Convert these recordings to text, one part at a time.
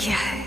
किया है।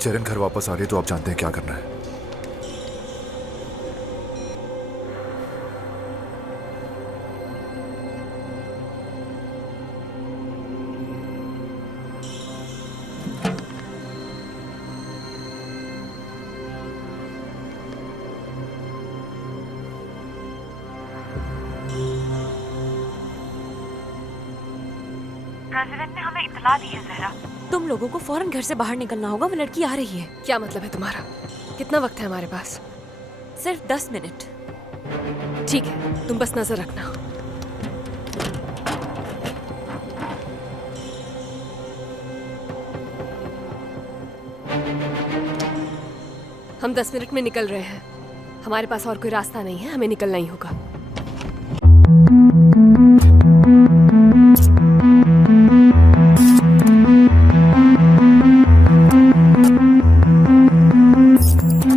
चरण घर वापस आ रही तो आप जानते हैं क्या करना है। प्रेसिडेंट ने हमें इत्तला दी है जहरा। तुम लोगों को फौरन घर से बाहर निकलना होगा, वो लड़की आ रही है। क्या मतलब है तुम्हारा? कितना वक्त है हमारे पास? सिर्फ 10 मिनट। ठीक है, तुम बस नजर रखना। हम 10 मिनट में निकल रहे हैं। हमारे पास और कोई रास्ता नहीं है, हमें निकलना ही होगा।